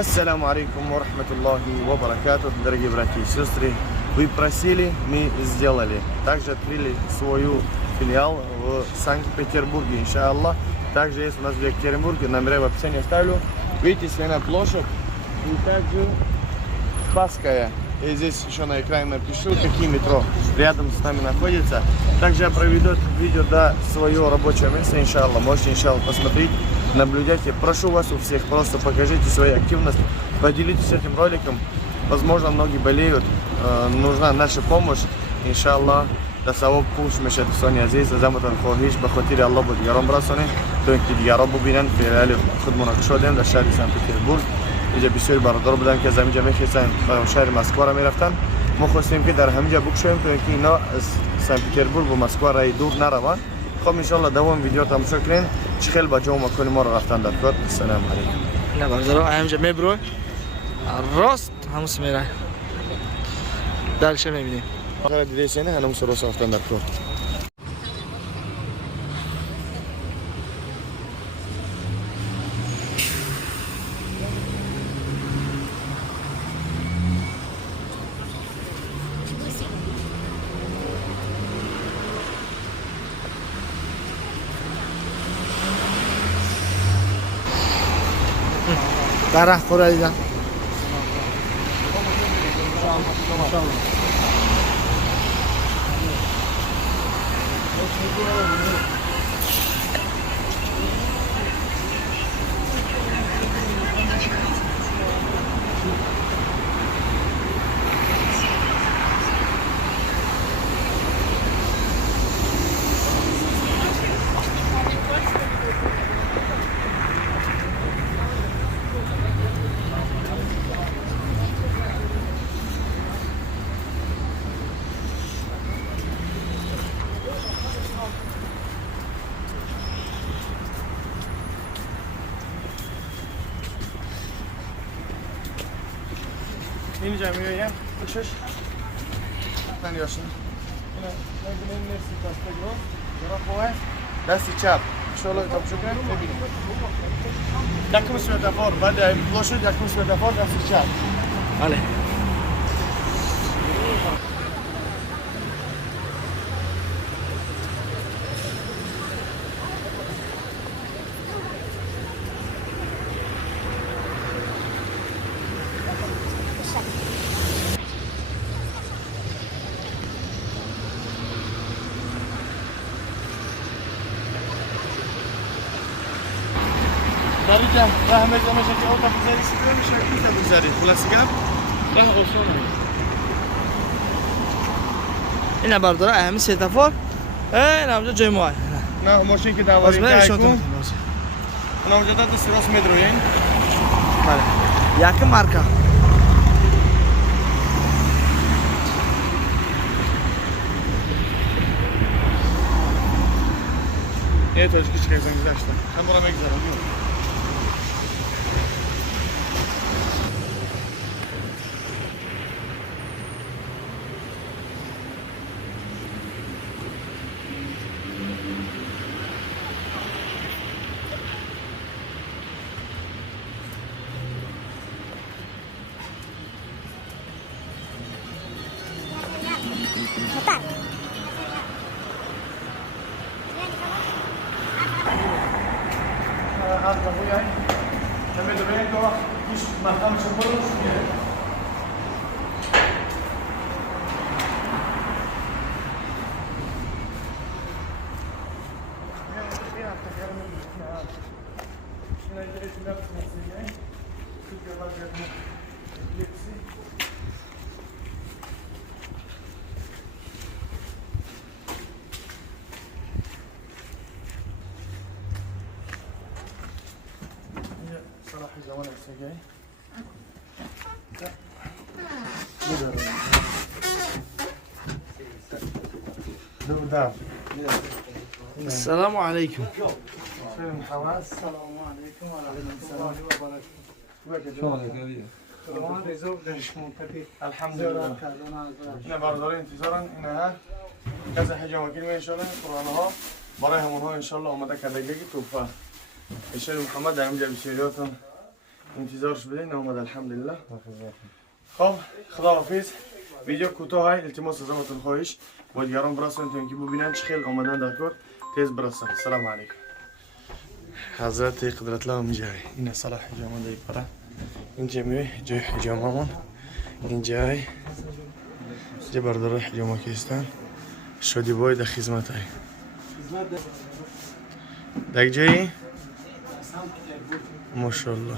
Ассаламу алейкум ва рахматуллахи ва баракатух, дорогие братья и сестры. Вы просили, мы сделали. Также открыли свою филиал в Санкт-Петербурге, иншаллах. Также есть у нас в Екатеринбурге, номера в описании оставлю. Видите, Свяная площадь и также Спасская. И здесь еще на экране напишу, какие метро рядом с нами находятся. Также я проведу видео до своего рабочего места, иншаллах. Можете, иншаллах, посмотреть, наблюдайте. Прошу вас у всех, просто покажите свою активность, поделитесь этим роликом. Возможно, многие болеют, нужна наша помощь, иншаллах. تصاوب پوش میشه دوستان عزیز ازمون خواهش به خاطر الله بود دیگران برسانه تا اینکه دیگران ببینن فعال خود مناقشه شدیم در شهر سن پترزبورگ. اینجا بسیاری برادر بودن که از همینجا میخواستن به شهر مسکو را میرفتن. ما خواستیم که در همینجا بکشیم تا اینکه اینا از سن پترزبورگ و مسکو راه دور نروند. خب ان شاء الله دوام ویدیو تماشا کنین چه خیلی با جا مکان ما رو رفتن در کار. السلام علیکم. نه برادر همینجا میبرو راست هموس میره درش میبینیم. آخر دیدی نه همون سر رفتن در کار. Darah Kore'den. اینجا میایم بشش نمیاشین نمیبینیم نرسی تستگرو جرا خواه دستی چپ انشاءالله تماشا کنیم ببینیم یکم سویتفار بعد پلاشد یکم سویتفار دستی چپ. بله Darıca rahmet olacak o da güzel istiyorum şarkı da güzel. Klasika. Ben olsun. این برادر اهمی سیتافور این همجا جای ما نه ماشین که دعوتی باز کن اون اونجا تا سراس مترو این بله یک مارکا Evet özgür çıkarsın güzel işte. Hem buraya güzel oluyor. هذا هو يعني لما تبين تروح مش مقام شمال صلاح الزمان السجاي السلام عليكم. السلام عليكم ورحمة الله وبركاته. الحمد لله. إن برادر انتظارا إنها كذا حاجة وكلمة إن شاء الله قرآنها برای همونها إن شاء الله آمده کدگی توفه. اشاره محمد همینجا بسیاریاتون انتظارش بدین اومد الحمدلله. خب خداحافظ. ویدیو کوتاه های التماس ازتون خواهش با دیگران برسونید تا اینکه ببینن چه خیلی اومدن در کار تیز برسن. سلام علیکم. حضرت قدرت الله میجای این صلاح حجام دی پره اینجا می جای حجاممون اینجای جبردار حجام کیستان شدی بای در خدمت های دیگه جایی ماشاءالله.